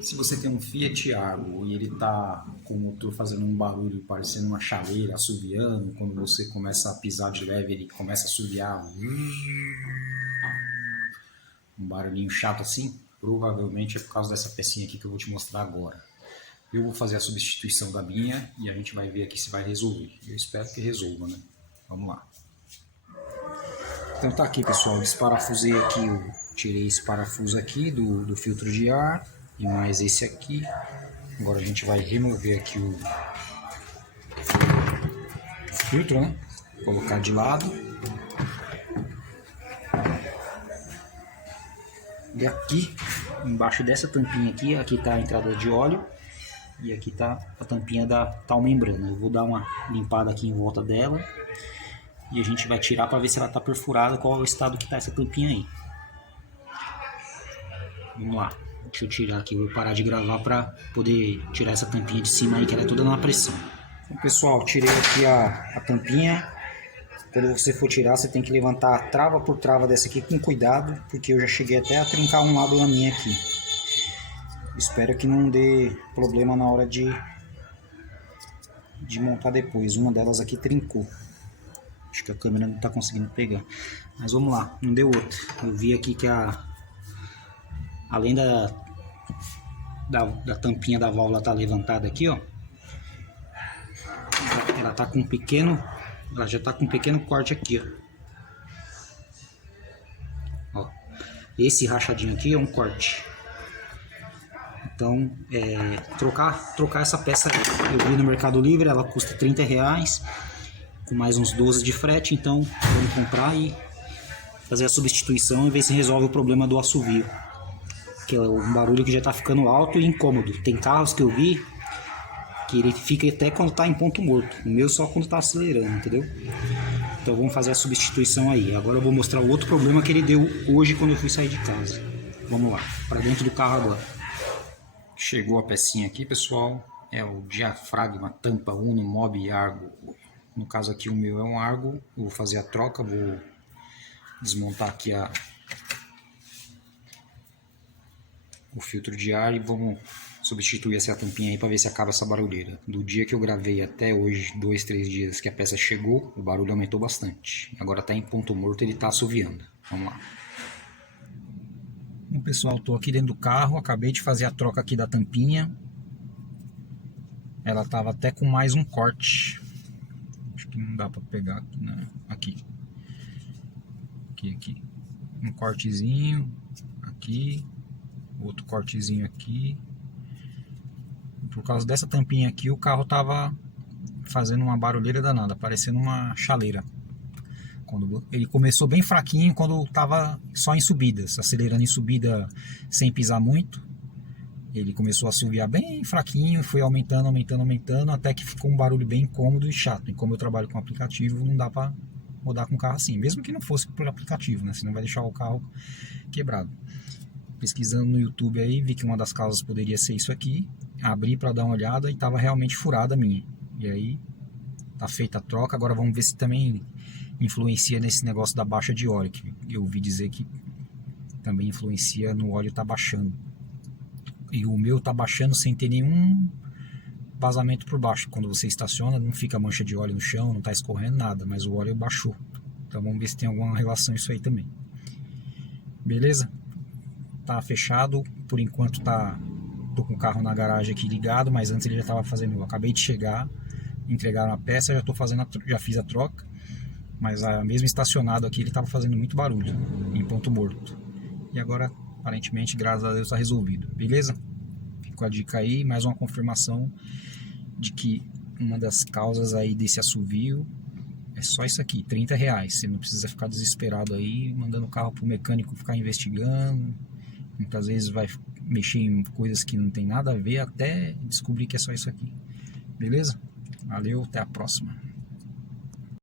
Se você tem um Fiat Argo e ele está com o motor fazendo um barulho parecendo uma chaleira, assoviando, quando você começa a pisar de leve ele começa a assoviar, um barulhinho chato assim, provavelmente é por causa dessa pecinha aqui que eu vou te mostrar agora. Eu vou fazer a substituição da minha e a gente vai ver aqui se vai resolver. Eu espero que resolva, né? Vamos lá. Então tá aqui, pessoal, desparafusei aqui, eu tirei esse parafuso aqui do filtro de ar e mais esse aqui. Agora a gente vai remover aqui o filtro, né? Colocar de lado. E aqui, embaixo dessa tampinha aqui, aqui tá a entrada de óleo e aqui tá a tampinha da tal membrana. Eu vou dar uma limpada aqui em volta dela e a gente vai tirar para ver se ela tá perfurada, qual é o estado que tá essa tampinha aí. Vamos lá, deixa eu tirar aqui, vou parar de gravar para poder tirar essa tampinha de cima aí que ela é toda na pressão. Então, pessoal, tirei aqui a tampinha. Quando você for tirar, você tem que levantar trava por trava dessa aqui com cuidado, porque eu já cheguei até a trincar um lado da minha aqui. Espero que não dê problema na hora de montar depois. Uma delas aqui trincou. Acho que a câmera não está conseguindo pegar. Mas vamos lá, não deu outra. Eu vi aqui que além da tampinha da válvula tá levantada aqui, ó. Ela tá com um pequeno... Ela já está com um pequeno corte aqui, ó. Esse rachadinho aqui é um corte. Então, trocar essa peça aí. Eu vi no Mercado Livre, ela custa R$30, com mais uns 12 de frete. Então, vamos comprar e fazer a substituição e ver se resolve o problema do assovio, que é um barulho que já está ficando alto e incômodo. Tem carros que eu vi que ele fica até quando está em ponto morto. O meu só quando está acelerando, entendeu? Então vamos fazer a substituição aí. Agora eu vou mostrar o outro problema que ele deu hoje quando eu fui sair de casa. Vamos lá, para dentro do carro agora. Chegou a pecinha aqui, pessoal. É o diafragma tampa Uno Mob Argo. No caso aqui o meu é um Argo. Eu vou fazer a troca, vou desmontar aqui o filtro de ar e vamos substituir essa tampinha aí para ver se acaba essa barulheira. Do dia que eu gravei até hoje, 2, 3 dias que a peça chegou, o barulho aumentou bastante. Agora está em ponto morto, ele está assoviando. Vamos lá. Bom, pessoal, estou aqui dentro do carro, acabei de fazer a troca aqui da tampinha. Ela estava até com mais um corte. Acho que não dá para pegar aqui, né? Aqui. Um cortezinho aqui. Outro cortezinho aqui. Por causa dessa tampinha aqui, o carro tava fazendo uma barulheira danada, parecendo uma chaleira. Ele começou bem fraquinho quando tava só em subidas, acelerando em subida sem pisar muito. Ele começou a assoviar bem fraquinho, foi aumentando, até que ficou um barulho bem incômodo e chato. E como eu trabalho com aplicativo, não dá para rodar com o carro assim, mesmo que não fosse por aplicativo, né? Senão vai deixar o carro quebrado. Pesquisando no YouTube aí, vi que uma das causas poderia ser isso aqui. Abri para dar uma olhada e estava realmente furada a minha. E aí, tá feita a troca. Agora vamos ver se também influencia nesse negócio da baixa de óleo, que eu ouvi dizer que também influencia no óleo tá baixando. E o meu tá baixando sem ter nenhum vazamento por baixo. Quando você estaciona, não fica mancha de óleo no chão, não tá escorrendo nada, mas o óleo baixou. Então vamos ver se tem alguma relação isso aí também. Beleza? Tá fechado, por enquanto tô com o carro na garagem aqui ligado, mas antes ele já estava fazendo, eu acabei de chegar, entregaram a peça, já fiz a troca, mas mesmo estacionado aqui ele estava fazendo muito barulho, em ponto morto. E agora, aparentemente, graças a Deus está resolvido, beleza? Fico a dica aí, mais uma confirmação de que uma das causas aí desse assovio é só isso aqui, R$30. Você não precisa ficar desesperado aí, mandando o carro pro mecânico ficar investigando. Muitas vezes vai mexer em coisas que não tem nada a ver até descobrir que é só isso aqui. Beleza? Valeu, até a próxima.